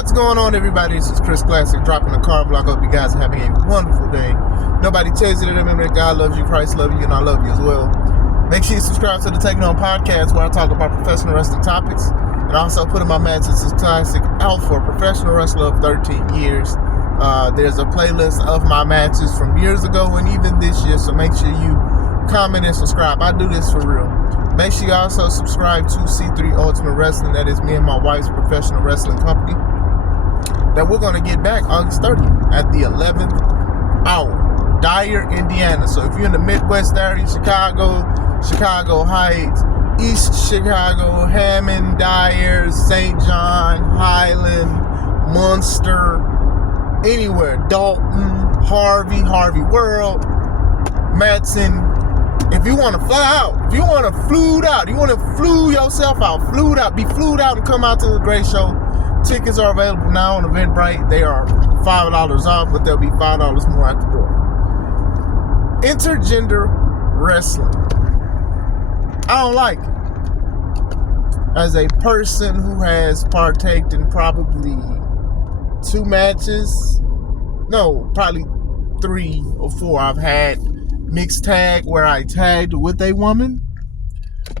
What's going on, everybody? This is Chris Classic, dropping a car vlog. I hope you guys are having a wonderful day. Nobody tells you to remember that God loves you, Christ loves you, and I love you as well. Make sure you subscribe to the Taking On podcast, where I talk about professional wrestling topics, and also put in my matches as classic out for a professional wrestler of 13 years. There's a playlist of my matches from years ago and even this year, so make sure you comment and subscribe. I do this for real. Make sure you also subscribe to C3 Ultimate Wrestling. That is me and my wife's professional wrestling company that we're going to get back August 30th at the 11th hour, Dyer, Indiana. So if you're in the Midwest area, Chicago Heights, East Chicago, Hammond, Dyer, St. John, Highland, Munster, anywhere, Dalton, Harvey World, Madison. If you want to fly out, if you want to flew out, you want to flew yourself out, be flued out and come out to the great show. Tickets are available now on Eventbrite. They are $5 off, but they'll be $5 more at the door. Intergender wrestling. I don't like it. As a person who has partaked in probably 2 matches, no, probably 3 or 4. I've had mixed tag where I tagged with a woman.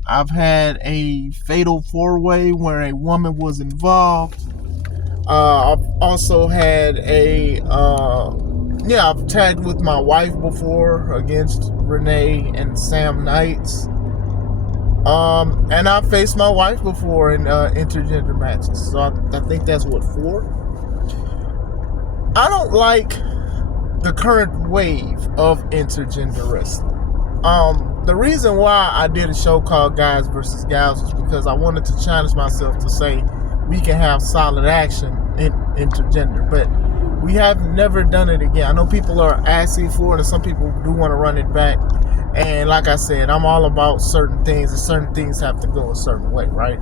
I've had a fatal 4-way where a woman was involved. I've also had I've tagged with my wife before against Renee and Sam Knights. And I've faced my wife before in intergender matches. So I think that's 4. I don't like the current wave of intergender wrestling. The reason why I did a show called Guys vs. Gals is because I wanted to challenge myself to say we can have solid action in intergender, but we have never done it again. I know people are asking for it, and some people do want to run it back. And like I said, I'm all about certain things, and certain things have to go a certain way, right?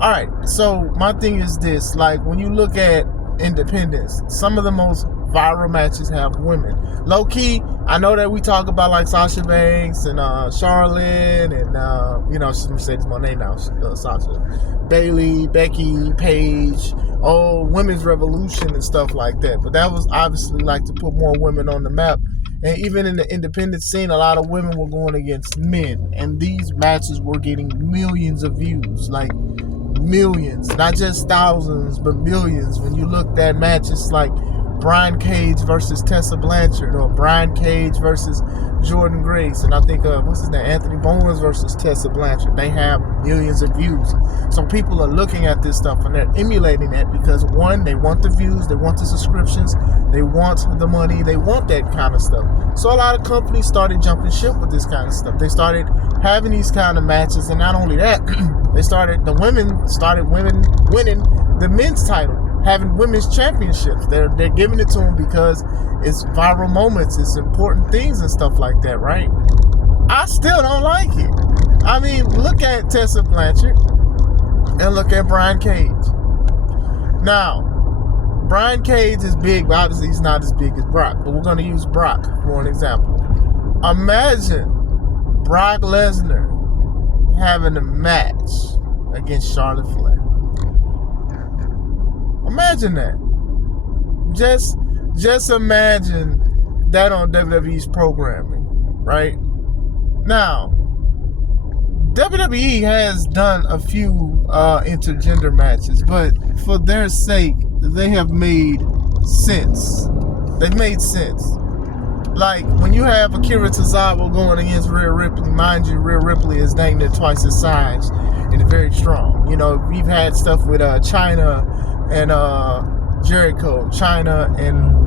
All right, so my thing is this. Like, when you look at independence, some of the most viral matches have women. Low key, I know that we talk about like Sasha Banks and Charlotte and Mercedes Moné now, Sasha, Bailey, Becky, Paige, Women's Revolution and stuff like that. But that was obviously like to put more women on the map. And even in the independent scene, a lot of women were going against men, and these matches were getting millions of views, like millions, not just thousands, but millions. When you look at matches like Brian Cage versus Tessa Blanchard, or Brian Cage versus Jordan Grace, and I think Anthony Bowens versus Tessa Blanchard, they have millions of views. So people are looking at this stuff and they're emulating that because, one, they want the views, they want the subscriptions, they want the money, they want that kind of stuff. So a lot of companies started jumping ship with this kind of stuff. They started having these kind of matches, and not only that, the women started winning the men's title, having women's championships. They're giving it to them because it's viral moments, it's important things and stuff like that, right? I still don't like it. I mean, look at Tessa Blanchard and look at Brian Cage. Now, Brian Cage is big, but obviously he's not as big as Brock, but we're going to use Brock for an example. Imagine Brock Lesnar having a match against Charlotte Flair. Imagine that. Just imagine that on WWE's programming, right? Now, WWE has done a few intergender matches, but for their sake, they have made sense. They've made sense. Like, when you have Akira Tozawa going against Rhea Ripley, mind you, Rhea Ripley is dang near twice his size and very strong. You know, we've had stuff with China and Jericho, China and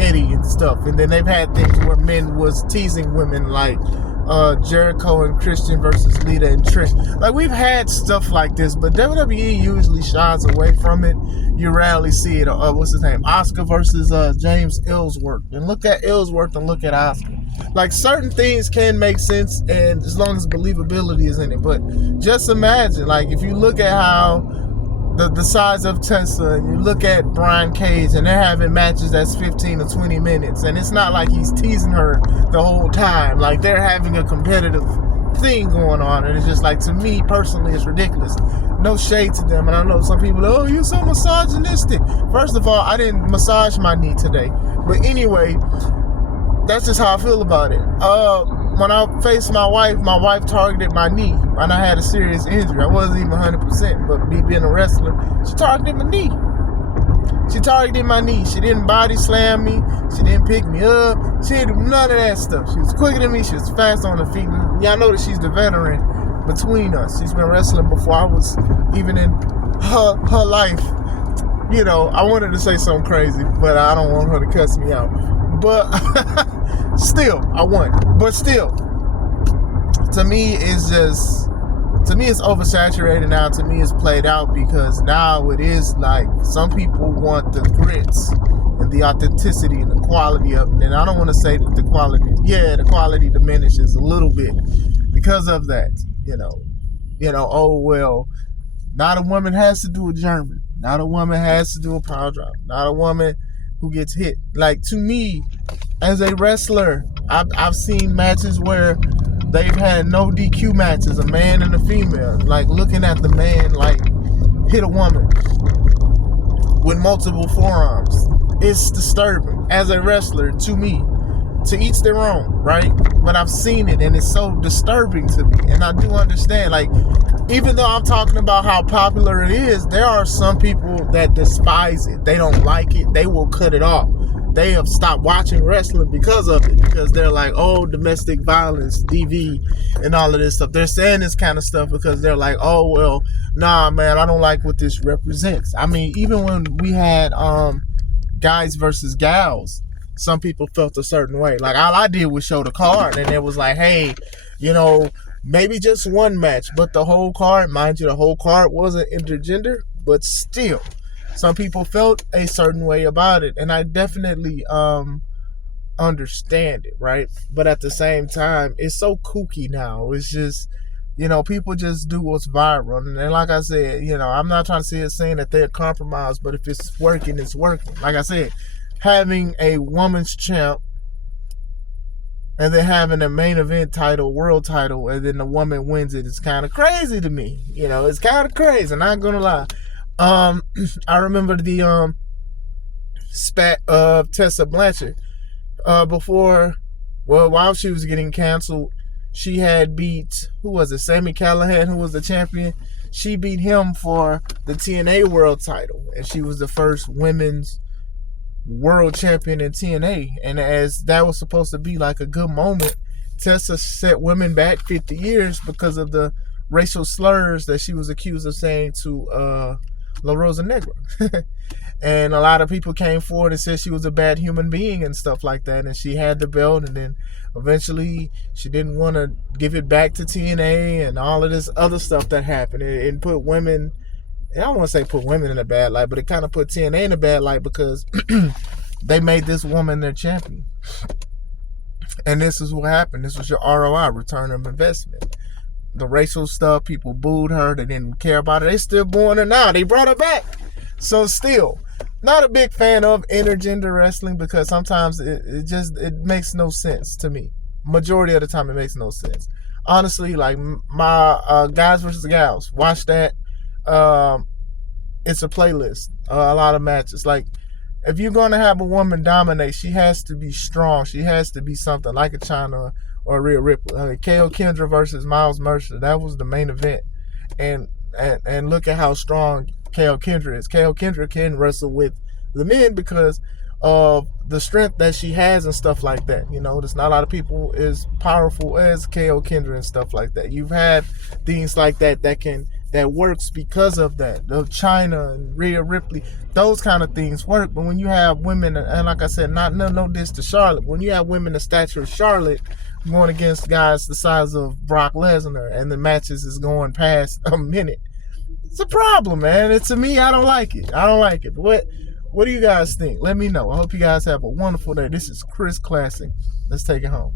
Eddie and stuff. And then they've had things where men was teasing women, like Jericho and Christian versus Lita and Trish. Like, we've had stuff like this, but WWE usually shies away from it. You rarely see it. What's his name? Oscar versus James Ellsworth. And look at Ellsworth and look at Oscar. Like, certain things can make sense, and as long as believability is in it. But just imagine, like, if you look at how the size of Tessa, and you look at Brian Cage, and they're having matches that's 15 to 20 minutes, and it's not like he's teasing her the whole time. Like, they're having a competitive thing going on, and it's just like, to me personally, it's ridiculous. No shade to them, and I know some people, oh, you're so misogynistic. First of all, I didn't massage my knee today, but anyway, that's just how I feel about it. When I faced my wife targeted my knee, and I had a serious injury. I wasn't even 100%, but me being a wrestler, she targeted my knee. She didn't body slam me. She didn't pick me up. She didn't do none of that stuff. She was quicker than me. She was fast on her feet. Y'all know that she's the veteran between us. She's been wrestling before I was even in her life. You know, I wanted to say something crazy, but I don't want her to cuss me out. But still, I won. But still, to me, it's oversaturated now. To me, it's played out, because now it is like, some people want the grits and the authenticity and the quality of it. And I don't want to say that the quality diminishes a little bit because of that. You know, oh, well, not a woman has to do a German. Not a woman has to do a power drop. Not a woman who gets hit. Like, to me, as a wrestler, I've seen matches where they've had no DQ matches, a man and a female. Like, looking at the man, like, hit a woman with multiple forearms. It's disturbing. As a wrestler, to me, to each their own, right? But I've seen it, and it's so disturbing to me. And I do understand, like, even though I'm talking about how popular it is, there are some people that despise it. They don't like it. They will cut it off. They have stopped watching wrestling because of it, because they're like, oh, domestic violence, DV, and all of this stuff. They're saying this kind of stuff because they're like, oh, well, nah, man, I don't like what this represents. I mean, even when we had guys versus gals, some people felt a certain way. Like, all I did was show the card, and it was like, hey, you know, maybe just one match, but the whole card, mind you, the whole card wasn't intergender, but still, some people felt a certain way about it, and I definitely understand it, right? But at the same time, it's so kooky now. It's just, you know, people just do what's viral. And like I said, you know, I'm not trying to say it's saying that they're compromised, but if it's working, it's working. Like I said, having a woman's champ and then having a main event title, world title, and then the woman wins it, it's kind of crazy to me. You know, it's kind of crazy, I'm not gonna lie. I remember the spat of Tessa Blanchard while she was getting canceled. She had beat, who was it, Sami Callihan, who was the champion. She beat him for the TNA world title, and she was the first women's world champion in TNA. And as that was supposed to be like a good moment, Tessa set women back 50 years because of the racial slurs that she was accused of saying to La Rosa Negra. And a lot of people came forward and said she was a bad human being and stuff like that. And she had the belt, and then eventually she didn't want to give it back to TNA and all of this other stuff that happened. It put women, I don't want to say put women in a bad light, but it kind of put TNA in a bad light because they made this woman their champion. And this is what happened. This was your ROI, return of investment. The racial stuff, people booed her. They didn't care about her. They still booing her now. They brought her back. So still, not a big fan of intergender wrestling because sometimes it makes no sense to me. Majority of the time, it makes no sense. Honestly, like my guys versus gals, watch that. It's a playlist. A lot of matches. Like, if you're going to have a woman dominate, she has to be strong. She has to be something like a China or Rhea Ripley. KO Kendra versus Miles Mercer. That was the main event. And look at how strong KO Kendra is. KO Kendra can wrestle with the men because of the strength that she has and stuff like that. You know, there's not a lot of people as powerful as KO Kendra and stuff like that. You've had things like that that works because of that. The China and Rhea Ripley, those kind of things work. But when you have women, and like I said, no diss to Charlotte, when you have women the stature of Charlotte going against guys the size of Brock Lesnar and the matches is going past a minute, it's a problem, man. To me, I don't like it. But what do you guys think? Let me know. I hope you guys have a wonderful day. This is Chris Classic. Let's take it home.